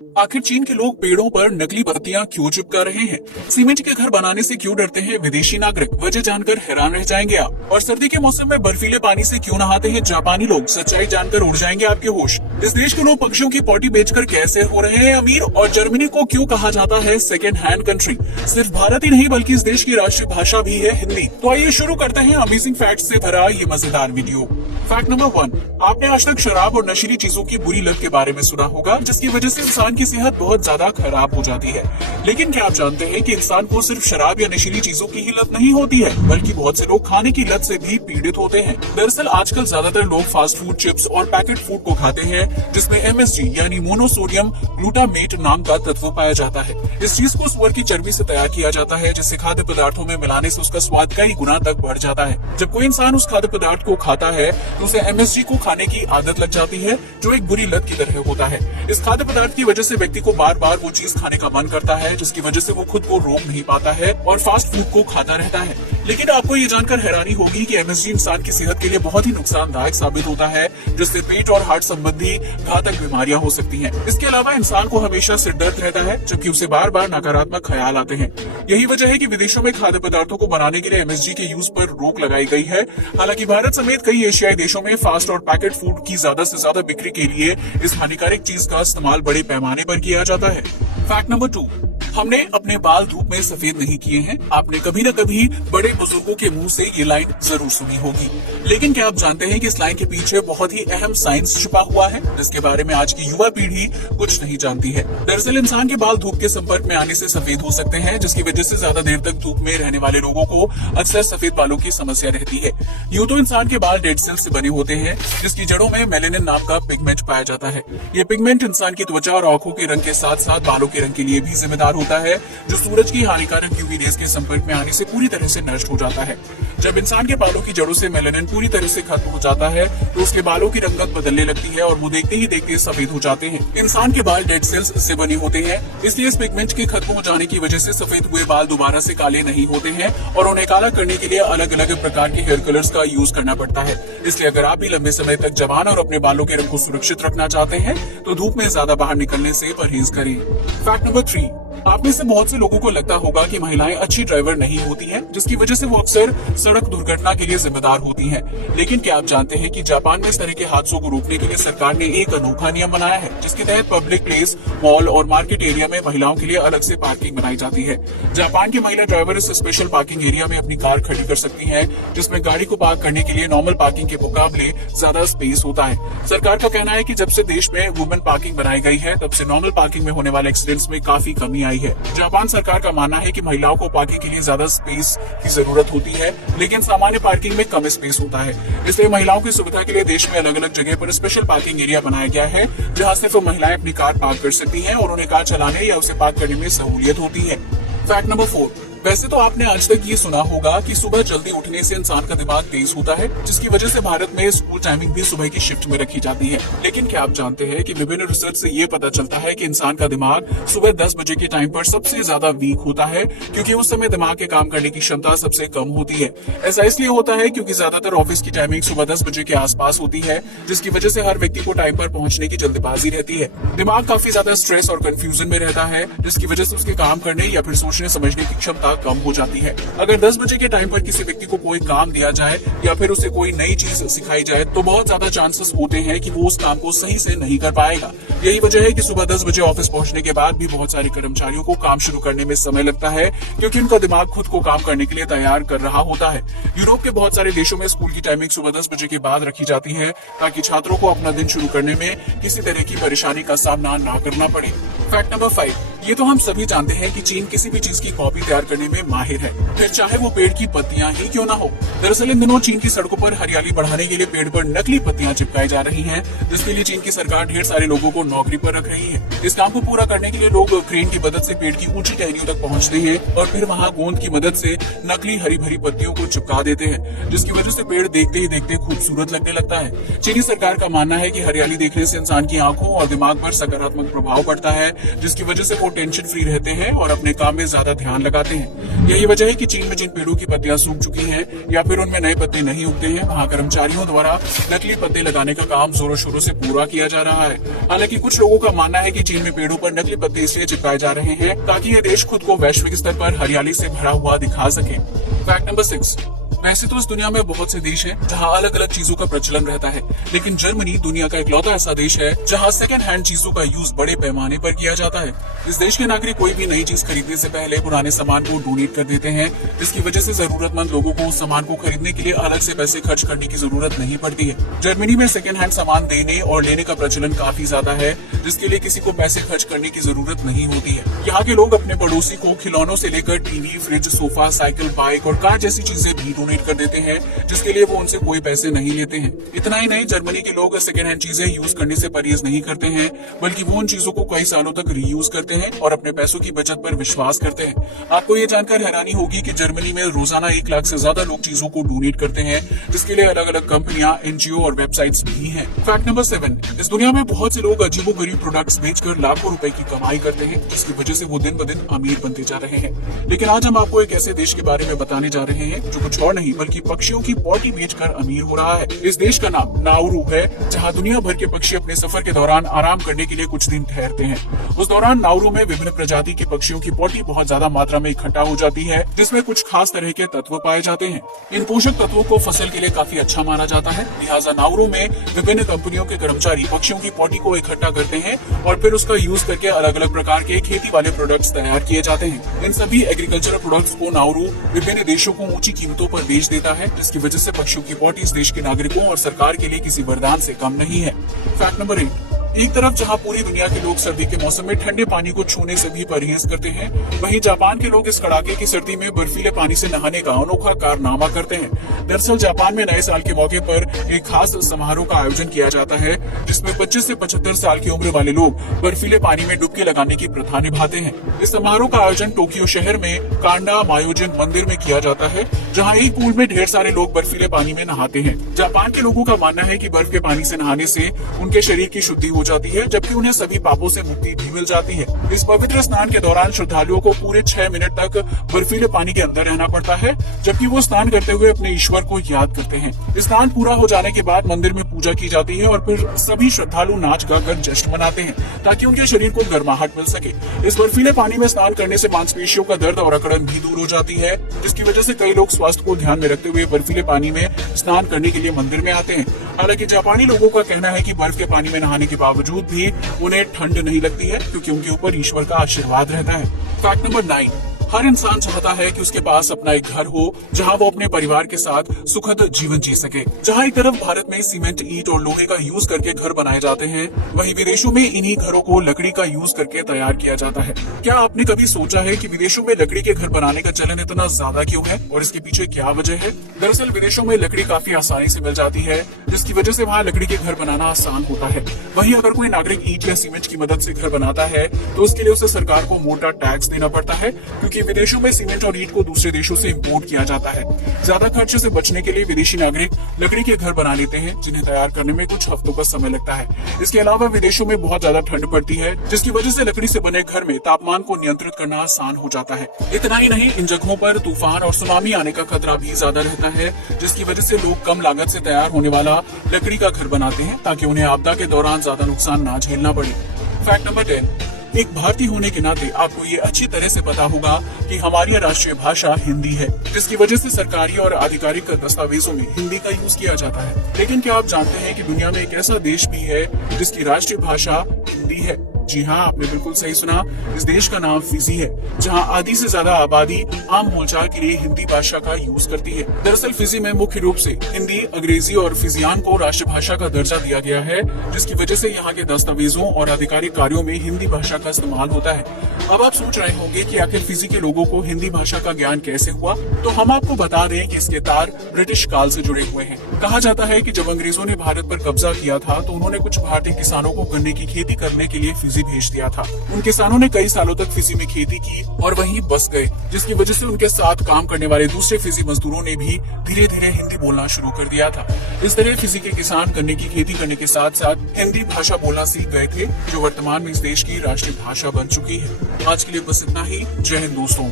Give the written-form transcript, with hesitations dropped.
आखिर चीन के लोग पेड़ों पर नकली पत्तियां क्यों चिपका रहे हैं? सीमेंट के घर बनाने से क्यों डरते हैं विदेशी नागरिक? वजह जानकर हैरान रह जाएंगे आप। और सर्दी के मौसम में बर्फीले पानी से क्यों नहाते हैं जापानी लोग? सच्चाई जानकर उड़ जाएंगे आपके होश। इस देश के लोग पक्षियों की पोटी बेचकर कैसे हो रहे हैं अमीर? और जर्मनी को क्यों कहा जाता है सेकेंड हैंड कंट्री? सिर्फ भारत ही नहीं बल्कि इस देश की राष्ट्रीय भाषा भी है हिंदी। तो आइए शुरू करते हैं अमेजिंग फैक्ट से भरा ये मजेदार वीडियो। फैक्ट नंबर 1, आपने आज तक शराब और नशीली चीजों की बुरी लत के बारे में सुना होगा, जिसकी वजह से इंसान की सेहत बहुत ज्यादा खराब हो जाती है। लेकिन क्या आप जानते हैं कि इंसान को सिर्फ शराब या नशीली चीजों की ही लत नहीं होती है, बल्कि बहुत से लोग खाने की लत से भी पीड़ित होते हैं। दरअसल आजकल ज्यादातर लोग फास्ट फूड, चिप्स और पैकेट फूड को खाते हैं, जिसमें MSG यानी मोनोसोडियम ग्लूटामेट नाम का तत्व पाया जाता है। इस चीज को सुअर की चर्बी से तैयार किया जाता है, जिससे खाद्य पदार्थों में मिलाने से उसका स्वाद कई गुना तक बढ़ जाता है। जब कोई इंसान उस खाद्य पदार्थ को खाता है तो उसे MSG को खाने की आदत लग जाती है, जो एक बुरी लत की तरह होता है। इस खाद्य पदार्थ की वजह से व्यक्ति को बार बार वो चीज खाने का मन करता है, जिसकी वजह से वो खुद को रोक नहीं पाता है और फास्ट फूड को खाता रहता है। लेकिन आपको ये जानकर हैरानी होगी कि MSG इंसान की सेहत के लिए बहुत ही नुकसानदायक साबित होता है, जिससे पेट और हार्ट संबंधी घातक बीमारियां हो सकती हैं। इसके अलावा इंसान को हमेशा सिर दर्द रहता है, जबकि उसे बार बार नकारात्मक ख्याल आते हैं। यही वजह है कि विदेशों में खाद्य पदार्थों को बनाने के लिए MSG के यूज पर रोक लगाई गई है। हालांकि भारत समेत कई एशियाई देशों में फास्ट और पैकेट फूड की ज्यादा से ज्यादा बिक्री के लिए इस हानिकारक चीज का इस्तेमाल बड़े पैमाने पर किया जाता है। फैक्ट नंबर 2, हमने अपने बाल धूप में सफेद नहीं किए हैं। आपने कभी न कभी बड़े बुजुर्गों के मुंह से ये लाइन जरूर सुनी होगी, लेकिन क्या आप जानते हैं कि इस लाइन के पीछे बहुत ही अहम साइंस छुपा हुआ है, जिसके बारे में आज की युवा पीढ़ी कुछ नहीं जानती है। दरअसल इंसान के बाल धूप के संपर्क में आने से सफेद हो सकते हैं, जिसकी वजह से ज्यादा देर तक धूप में रहने वाले लोगों को अक्सर सफेद बालों की समस्या रहती है। यूं तो इंसान के बाल डेड सेल्स से बने होते हैं, जिसकी जड़ों में मेलेनिन नाम का पिगमेंट पाया जाता है। ये पिगमेंट इंसान की त्वचा और आंखों के रंग के साथ साथ बालों के रंग के लिए भी जिम्मेदार होता है, जो सूरज की हानिकारक यूवी रेज के संपर्क में आने से पूरी तरह से नष्ट हो जाता है। जब इंसान के बालों की जड़ों से मेलेनिन पूरी तरह से खत्म हो जाता है तो उसके बालों की रंगत बदलने लगती है और वो देखते ही देखते सफेद हो जाते हैं। इंसान के बाल डेड सेल्स से बने होते हैं, इसलिए इस पिगमेंट के खत्म हो जाने की वजह से सफेद हुए बाल दोबारा से काले नहीं होते हैं और उन्हें काला करने के लिए अलग अलग प्रकार के हेयर कलर्स का यूज करना पड़ता है। इसलिए अगर आप भी लंबे समय तक जवान और अपने बालों के रंग को सुरक्षित रखना चाहते हैं तो धूप में ज्यादा बाहर निकलने से परहेज करें। फैक्ट नंबर 3, आप में से बहुत से लोगों को लगता होगा कि महिलाएं अच्छी ड्राइवर नहीं होती हैं, जिसकी वजह से वो अक्सर सड़क दुर्घटना के लिए जिम्मेदार होती हैं। लेकिन क्या आप जानते हैं कि जापान में इस तरह के हादसों को रोकने के लिए सरकार ने एक अनोखा नियम बनाया है, जिसके तहत पब्लिक प्लेस, मॉल और मार्केट एरिया में महिलाओं के लिए अलग से पार्किंग बनाई जाती है। जापान की महिला ड्राइवर इस स्पेशल पार्किंग एरिया में अपनी कार खड़ी कर सकती है, जिसमें गाड़ी को पार्क करने के लिए नॉर्मल पार्किंग के मुकाबले ज्यादा स्पेस होता है। सरकार का कहना है कि जब से देश में वुमेन पार्किंग बनाई गई है, तब से नॉर्मल पार्किंग में होने वाले एक्सीडेंट्स में काफी कमी आई है। जापान सरकार का मानना है कि महिलाओं को पार्किंग के लिए ज्यादा स्पेस की जरूरत होती है, लेकिन सामान्य पार्किंग में कम स्पेस होता है। इसलिए महिलाओं की सुविधा के लिए देश में अलग अलग जगह पर स्पेशल पार्किंग एरिया बनाया गया है, जहां सिर्फ महिलाएं अपनी कार पार्क कर सकती हैं और उन्हें कार चलाने या उसे पार्क करने में सहूलियत होती है। फैक्ट नंबर 4, वैसे तो आपने आज तक ये सुना होगा कि सुबह जल्दी उठने से इंसान का दिमाग तेज होता है, जिसकी वजह से भारत में स्कूल टाइमिंग भी सुबह की शिफ्ट में रखी जाती है। लेकिन क्या आप जानते हैं कि विभिन्न रिसर्च से ये पता चलता है कि इंसान का दिमाग सुबह 10 बजे के टाइम पर सबसे ज्यादा वीक होता है, क्योंकि उस समय दिमाग के काम करने की क्षमता सबसे कम होती है। ऐसा इसलिए होता है क्योंकि ज्यादातर ऑफिस की टाइमिंग सुबह 10 बजे के आसपास होती है, जिसकी वजह से हर व्यक्ति को टाइम पर पहुंचने की जल्दबाजी रहती है। दिमाग काफी ज्यादा स्ट्रेस और कंफ्यूजन में रहता है, जिसकी वजह से उसके काम करने या फिर सोचने समझने की क्षमता कम हो जाती है। अगर 10 बजे के टाइम पर किसी व्यक्ति को कोई काम दिया जाए या फिर उसे कोई नई चीज सिखाई जाए तो बहुत ज्यादा चांसेस होते हैं कि वो उस काम को सही से नहीं कर पाएगा। यही वजह है कि सुबह 10 बजे ऑफिस पहुंचने के बाद भी बहुत सारे कर्मचारियों को काम शुरू करने में समय लगता है, क्योंकि उनका दिमाग खुद को काम करने के लिए तैयार कर रहा होता है। यूरोप के बहुत सारे देशों में स्कूल की टाइमिंग सुबह 10 बजे के बाद रखी जाती है, ताकि छात्रों को अपना दिन शुरू करने में किसी तरह की परेशानी का सामना न करना पड़े। फैक्ट नंबर 5, ये तो हम सभी जानते हैं कि चीन किसी भी चीज की कॉपी तैयार करने में माहिर है, फिर चाहे वो पेड़ की पत्तियां ही क्यों ना हो। दरअसल इन दिनों चीन की सड़कों पर हरियाली बढ़ाने के लिए पेड़ पर नकली पत्तियां चिपकाई जा रही हैं, जिसके लिए चीन की सरकार ढेर सारे लोगों को नौकरी पर रख रही है। इस काम को पूरा करने के लिए लोग क्रेन की मदद से पेड़ की ऊंची टहनियों तक पहुंचते हैं और फिर वहां गोंद की मदद से नकली हरी भरी पत्तियों को चिपका देते हैं, जिसकी वजह से पेड़ देखते ही देखते खूबसूरत लगने लगता है। चीनी सरकार का मानना है कि हरियाली देखने से इंसान की आंखों और दिमाग पर सकारात्मक प्रभाव पड़ता है, जिसकी वजह से वो टेंशन फ्री रहते हैं और अपने काम में ज्यादा ध्यान लगाते हैं। यही वजह है कि चीन में जिन पेड़ों की पत्तियां सूख चुकी हैं या फिर उनमें नए पत्ते नहीं उगते हैं, वहाँ कर्मचारियों द्वारा नकली पत्ते लगाने का काम जोरों शोरों से पूरा किया जा रहा है। हालांकि कुछ लोगों का मानना है कि चीन में पेड़ों पर नकली पत्ते इसलिए चिपकाए जा रहे हैं ताकि ये देश खुद को वैश्विक स्तर पर हरियाली से भरा हुआ दिखा सके। Fact number 6। वैसे तो इस दुनिया में बहुत से देश हैं जहां अलग अलग चीजों का प्रचलन रहता है, लेकिन जर्मनी दुनिया का इकलौता ऐसा देश है जहां सेकंड हैंड चीजों का यूज बड़े पैमाने पर किया जाता है। इस देश के नागरिक कोई भी नई चीज खरीदने से पहले पुराने सामान को डोनेट कर देते हैं, जिसकी वजह से जरूरतमंद लोगों को उस सामान को खरीदने के लिए अलग से पैसे खर्च करने की जरूरत नहीं पड़ती है। जर्मनी में सेकंड हैंड सामान देने और लेने का प्रचलन काफी ज्यादा है, जिसके लिए किसी को पैसे खर्च करने की जरूरत नहीं होती है। यहाँ के लोग अपने पड़ोसी को खिलौनों से लेकर TV, fridge, sofa, cycle, bike और कार जैसी चीजें भी डोनेट कर देते हैं, जिसके लिए वो उनसे कोई पैसे नहीं लेते हैं। इतना ही नहीं, जर्मनी के लोग सेकेंड हैंड चीजें यूज करने से परहेज नहीं करते हैं, बल्कि वो उन चीजों को कई सालों तक रीयूज करते हैं और अपने पैसों की बचत पर विश्वास करते हैं। आपको ये जानकर हैरानी होगी कि जर्मनी में रोजाना 1 लाख से ज्यादा लोग चीजों को डोनेट करते हैं, जिसके लिए अलग अलग कंपनियां, एनजीओ और वेबसाइट्स भी हैं। Fact number 7। इस दुनिया में बहुत से लोग अजीबोगरीब प्रोडक्ट्स बेचकर लाखों रुपए की कमाई करते हैं, जिसकी वजह से वो दिन ब दिन अमीर बनते जा रहे हैं। लेकिन आज हम आपको एक ऐसे देश के बारे में बताने जा रहे हैं जो कुछ और नहीं बल्कि पक्षियों की पॉटी बेचकर अमीर हो रहा है। इस देश का नाम नाउरू है, जहां दुनिया भर के पक्षी अपने सफर के दौरान आराम करने के लिए कुछ दिन ठहरते हैं। उस दौरान नाउरू में विभिन्न प्रजाति के पक्षियों की पॉटी बहुत ज्यादा मात्रा में इकट्ठा हो जाती है, जिसमें कुछ खास तरह के तत्व पाए जाते हैं। इन पोषक तत्वों को फसल के लिए काफी अच्छा माना जाता है, लिहाजा नाउरू में विभिन्न कंपनियों के कर्मचारी पक्षियों की पॉटी को इकट्ठा करते हैं और फिर उसका यूज करके अलग अलग प्रकार के खेती वाले प्रोडक्ट्स तैयार किए जाते हैं। इन सभी एग्रीकल्चरल प्रोडक्ट्स को नाउरू विभिन्न देशों को ऊंची कीमतों पर बेच देता है, जिसकी वजह से पक्षियों की पॉटी इस देश के नागरिकों और सरकार के लिए किसी वरदान से कम नहीं है। Fact number 8। एक तरफ जहां पूरी दुनिया के लोग सर्दी के मौसम में ठंडे पानी को छूने से भी परहेज करते हैं, वहीं जापान के लोग इस कड़ाके की सर्दी में बर्फीले पानी से नहाने का अनोखा कारनामा करते हैं। दरअसल जापान में नए साल के मौके पर एक खास समारोह का आयोजन किया जाता है, जिसमें 25 से 75 साल की उम्र वाले लोग बर्फीले पानी में डुबकी लगाने की प्रथा निभाते हैं। इस समारोह का आयोजन टोक्यो शहर में कांडा मायोजिन मंदिर में किया जाता है, जहाँ एक पूल में ढेर सारे लोग बर्फीले पानी में नहाते हैं। जापान के लोगों का मानना है कि बर्फ के पानी से नहाने से उनके शरीर की शुद्धि हो जाती है, जबकि उन्हें सभी पापों से मुक्ति भी मिल जाती है। इस पवित्र स्नान के दौरान श्रद्धालुओं को पूरे 6 मिनट तक बर्फीले पानी के अंदर रहना पड़ता है, जबकि वो स्नान करते हुए अपने ईश्वर को याद करते हैं। स्नान पूरा हो जाने के बाद मंदिर में पूजा की जाती है और फिर सभी श्रद्धालु नाच गाकर जश्न मनाते हैं, ताकि उनके शरीर को गर्माहट मिल सके। इस बर्फीले पानी में स्नान करने से मांसपेशियों का दर्द और अकड़न भी दूर हो जाती है, जिसकी वजह से कई लोग स्वास्थ्य को ध्यान में रखते हुए बर्फीले पानी में स्नान करने के लिए मंदिर में आते हैं। हालांकि जापानी लोगों का कहना है कि बर्फ के पानी में नहाने के बावजूद भी उन्हें ठंड नहीं लगती है, क्योंकि उनके ऊपर ईश्वर का आशीर्वाद रहता है। Fact number 9। हर इंसान चाहता है कि उसके पास अपना एक घर हो, जहां वो अपने परिवार के साथ सुखद जीवन जी सके। जहां एक तरफ भारत में सीमेंट, ईंट और लोहे का यूज करके घर बनाए जाते हैं, वहीं विदेशों में इन्हीं घरों को लकड़ी का यूज करके तैयार किया जाता है। क्या आपने कभी सोचा है कि विदेशों में लकड़ी के घर बनाने का चलन इतना ज्यादा क्यों है और इसके पीछे क्या वजह है? दरअसल विदेशों में लकड़ी काफी आसानी से मिल जाती है, जिसकी वजह से वहाँ लकड़ी के घर बनाना आसान होता है। वहीं अगर कोई नागरिक ईंट या सीमेंट की मदद से घर बनाता है, तो उसके लिए उसे सरकार को मोटा टैक्स देना पड़ता है, क्योंकि विदेशों में सीमेंट और ईंट को दूसरे देशों से इंपोर्ट किया जाता है। ज्यादा खर्चे से बचने के लिए विदेशी नागरिक लकड़ी के घर बना लेते हैं, जिन्हें तैयार करने में कुछ हफ्तों का समय लगता है। इसके अलावा विदेशों में बहुत ज्यादा ठंड पड़ती है, जिसकी वजह से लकड़ी से बने घर में तापमान को नियंत्रित करना आसान हो जाता है। इतना ही नहीं, इन जगहों पर तूफान और सुनामी आने का खतरा भी ज्यादा रहता है, जिसकी वजह से लोग कम लागत से तैयार होने वाला लकड़ी का घर बनाते हैं, ताकि उन्हें आपदा के दौरान ज्यादा नुकसान ना झेलना पड़े। Fact number 10। एक भारतीय होने के नाते आपको ये अच्छी तरह से पता होगा कि हमारी राष्ट्रीय भाषा हिंदी है, जिसकी वजह से सरकारी और आधिकारिक दस्तावेजों में हिंदी का यूज किया जाता है। लेकिन क्या आप जानते हैं कि दुनिया में एक ऐसा देश भी है जिसकी राष्ट्रीय भाषा हिंदी है? जी हाँ, आपने बिल्कुल सही सुना। इस देश का नाम फिजी है, जहाँ आधी से ज्यादा आबादी आम बोलचाल के लिए हिंदी भाषा का यूज करती है। दरअसल फिजी में मुख्य रूप से हिंदी, अंग्रेजी और फिजियान को राष्ट्रभाषा का दर्जा दिया गया है, जिसकी वजह से यहाँ के दस्तावेजों और आधिकारिक कार्यों में हिंदी भाषा का इस्तेमाल होता है। अब आप सोच रहे होंगे कि आखिर फिजी के लोगों को हिंदी भाषा का ज्ञान कैसे हुआ? तो हम आपको बता दें कि इसके तार ब्रिटिश काल से जुड़े हुए हैं। कहा जाता है कि जब अंग्रेजों ने भारत पर कब्जा किया था, तो उन्होंने कुछ भारतीय किसानों को गन्ने की खेती करने के लिए फिजी फिजी भेज दिया था। उन किसानों ने कई सालों तक फिजी में खेती की और वहीं बस गए, जिसकी वजह से उनके साथ काम करने वाले दूसरे फिजी मजदूरों ने भी धीरे धीरे हिंदी बोलना शुरू कर दिया था। इस तरह फिजी के किसान गन्ने की खेती करने के साथ साथ हिंदी भाषा बोलना सीख गए थे, जो वर्तमान में इस देश की राष्ट्रीय भाषा बन चुकी है। आज के लिए बस इतना ही। जय हिंद दोस्तों।